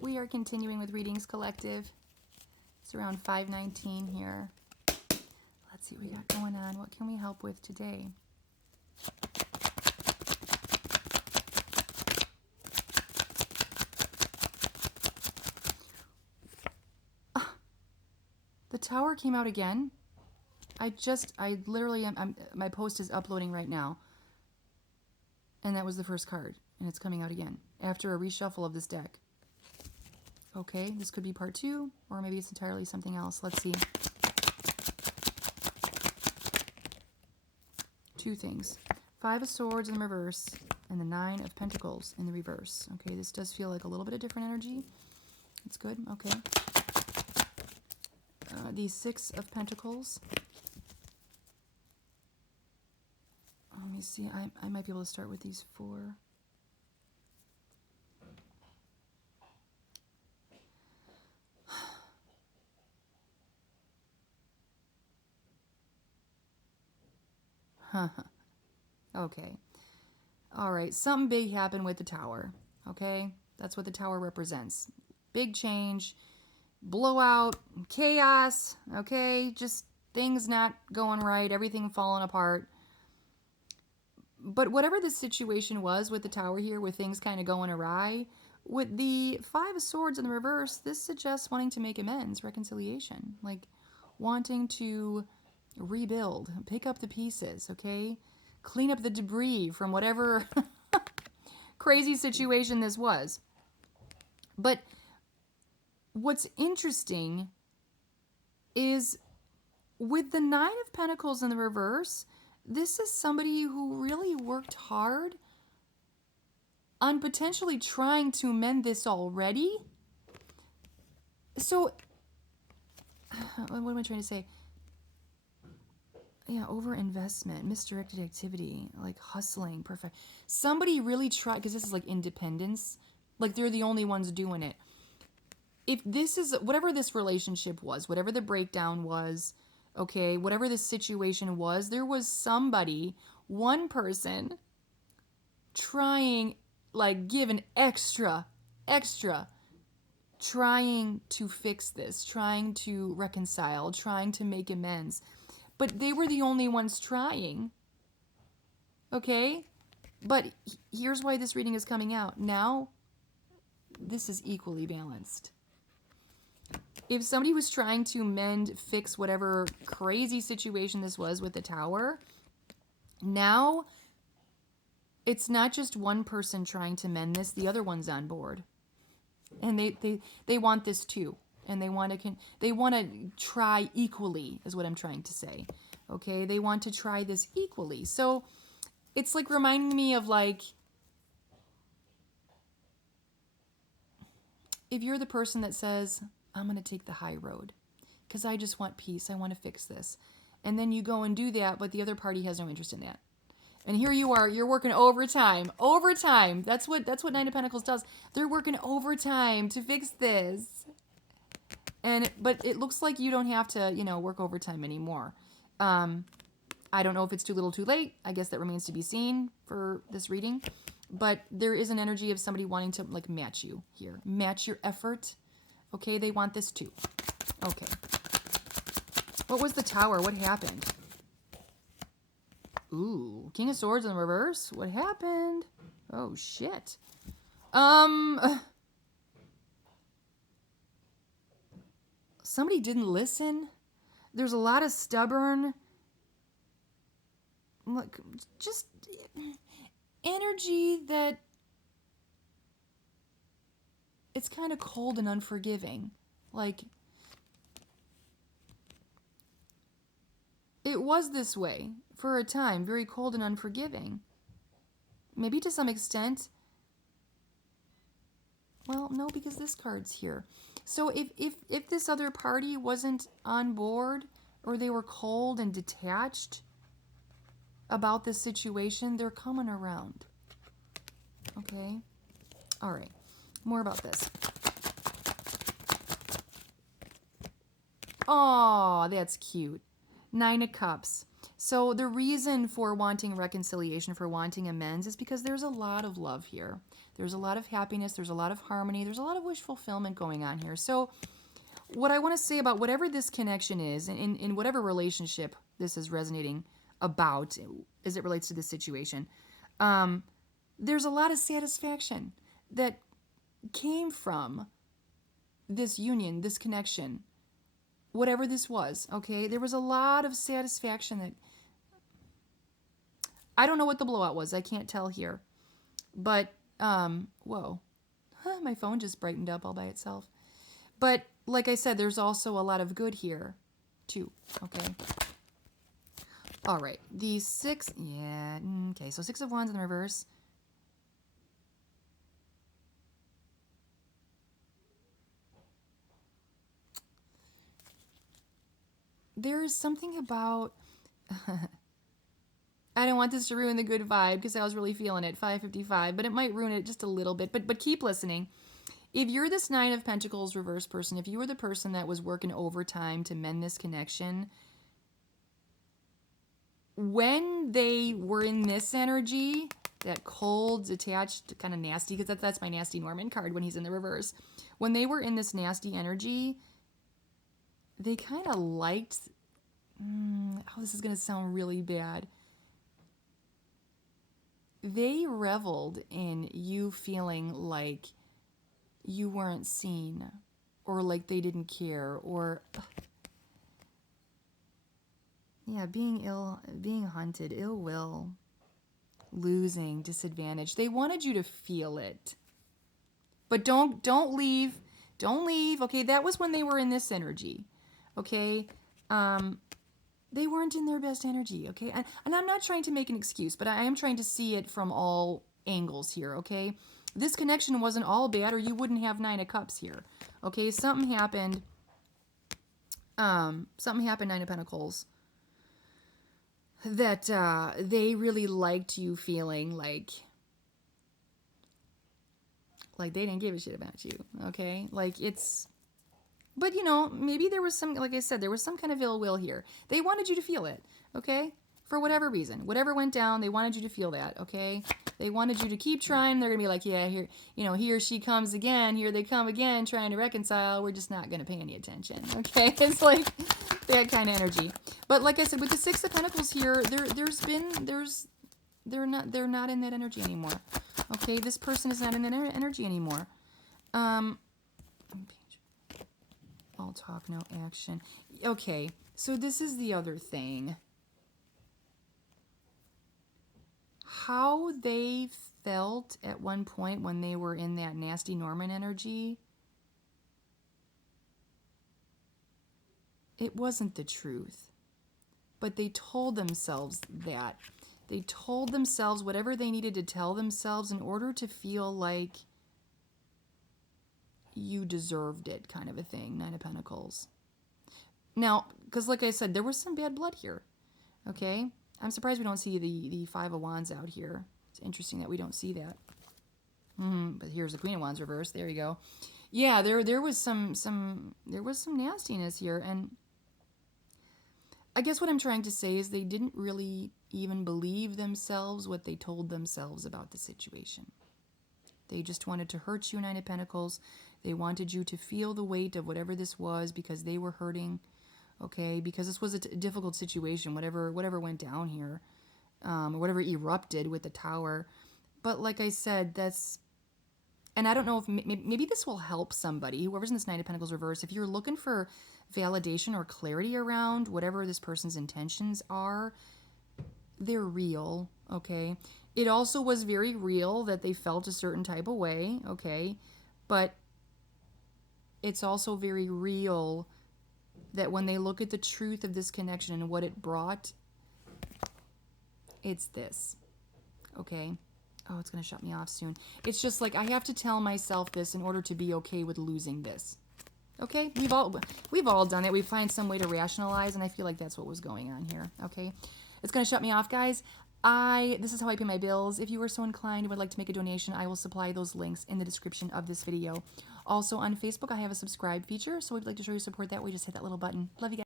We are continuing with Readings Collective. It's around 5:19 here. Let's see what we got going on. What can we help with today? The Tower came out again. I literally am, my post is uploading right now. And that was the first card. And it's coming out again after a reshuffle of this deck. Okay, this could be part 2, or maybe it's entirely something else. Let's see. 2 things. 5 of Swords in the reverse, and the 9 of Pentacles in the reverse. Okay, this does feel like a little bit of different energy. It's good, okay. The 6 of Pentacles. Let me see, I might be able to start with these 4. Okay. All right. Something big happened with the Tower. Okay. That's what the Tower represents. Big change, blowout, chaos. Okay. Just things not going right, everything falling apart. But whatever the situation was with the Tower here, with things kind of going awry, with the 5 of Swords in the reverse, this suggests wanting to make amends, reconciliation, like wanting to rebuild, pick up the pieces, okay? Clean up the debris from whatever crazy situation this was. But what's interesting is with the 9 of Pentacles in the reverse, this is somebody who really worked hard on potentially trying to mend this already. So, what am I trying to say? Yeah, overinvestment, misdirected activity, like hustling, perfect. Somebody really tried, because this is like independence, like they're the only ones doing it. If this is, whatever this relationship was, whatever the breakdown was, okay, whatever the situation was, there was somebody, one person, trying, like giving extra, trying to fix this, trying to reconcile, trying to make amends. But they were the only ones trying. Okay? But here's why this reading is coming out. Now, this is equally balanced. If somebody was trying to mend, fix whatever crazy situation this was with the Tower, now it's not just one person trying to mend this, the other one's on board. And they want this too. And they want to try equally, is what I'm trying to say. Okay, they want to try this equally. So it's like reminding me of, like, if you're the person that says, I'm going to take the high road because I just want peace, I want to fix this. And then you go and do that, but the other party has no interest in that. And here you are, you're working overtime. Overtime. That's what 9 of Pentacles does. They're working overtime to fix this. But it looks like you don't have to, work overtime anymore. I don't know if it's too little too late. I guess that remains to be seen for this reading. But there is an energy of somebody wanting to, like, match you here. Match your effort. Okay, they want this too. Okay. What was the Tower? What happened? Ooh, King of Swords in reverse? What happened? Oh, shit. Somebody didn't listen. There's a lot of stubborn, like, just energy that it's kind of cold and unforgiving. Like, it was this way for a time, very cold and unforgiving. Maybe to some extent. Well, no, because this card's here. So if this other party wasn't on board, or they were cold and detached about this situation, they're coming around. Okay? All right. More about this. Oh, that's cute. 9 of Cups. So the reason for wanting reconciliation, for wanting amends, is because there's a lot of love here. There's a lot of happiness. There's a lot of harmony. There's a lot of wish fulfillment going on here. So what I want to say about whatever this connection is, in whatever relationship this is resonating about as it relates to this situation, there's a lot of satisfaction that came from this union, this connection, whatever this was, okay? There was a lot of satisfaction that... I don't know what the blowout was. I can't tell here. But, whoa. My phone just brightened up all by itself. But, like I said, there's also a lot of good here, too, okay? All right. The 6, yeah, okay. So 6 of Wands in the reverse. There is something about... I don't want this to ruin the good vibe because I was really feeling it, 555, but it might ruin it just a little bit. But keep listening. If you're this 9 of Pentacles reverse person, if you were the person that was working overtime to mend this connection, when they were in this energy, that cold, detached, kind of nasty, because that's my nasty Norman card when he's in the reverse. When they were in this nasty energy, they kind of liked... oh, this is going to sound really bad. They reveled in you feeling like you weren't seen, or like they didn't care, or yeah, being hunted, ill will, losing, disadvantage. They wanted you to feel it. But don't leave. Don't leave. Okay, that was when they were in this energy. Okay? They weren't in their best energy, okay? And I'm not trying to make an excuse, but I am trying to see it from all angles here, okay? This connection wasn't all bad, or you wouldn't have 9 of Cups here, okay? Something happened, 9 of Pentacles, that they really liked you feeling like they didn't give a shit about you, okay? Like, it's... But, you know, maybe there was some, like I said, there was some kind of ill will here. They wanted you to feel it, okay? For whatever reason. Whatever went down, they wanted you to feel that, okay? They wanted you to keep trying. They're going to be like, yeah, here, you know, here she comes again. Here they come again trying to reconcile. We're just not going to pay any attention, okay? It's like that kind of energy. But like I said, with the 6 of Pentacles here, they're not in that energy anymore, okay? This person is not in that energy anymore. All talk, no action. Okay, so this is the other thing. How they felt at one point when they were in that nasty Norman energy, it wasn't the truth. But they told themselves that. They told themselves whatever they needed to tell themselves in order to feel like you deserved it, kind of a thing. 9 of Pentacles. Now, because like I said, there was some bad blood here. Okay? I'm surprised we don't see the 5 of Wands out here. It's interesting that we don't see that. But here's the Queen of Wands reverse. There you go. Yeah, there was some nastiness here, and I guess what I'm trying to say is they didn't really even believe themselves what they told themselves about the situation. They just wanted to hurt you, 9 of Pentacles. They wanted you to feel the weight of whatever this was because they were hurting, okay? Because this was a difficult situation, whatever went down here, or whatever erupted with the Tower. But like I said, that's... And I don't know if... Maybe this will help somebody, whoever's in this 9 of Pentacles reverse. If you're looking for validation or clarity around whatever this person's intentions are, they're real, okay? It also was very real that they felt a certain type of way, okay? But it's also very real that when they look at the truth of this connection and what it brought, it's this, okay? Oh, it's going to shut me off soon. It's just like I have to tell myself this in order to be okay with losing this, okay? We've all done it. We find some way to rationalize, and I feel like that's what was going on here, okay? It's going to shut me off, guys. This is how I pay my bills. If you are so inclined and would like to make a donation, I will supply those links in the description of this video. Also on Facebook, I have a subscribe feature, so if you'd like to show your support that way, just hit that little button. Love you guys.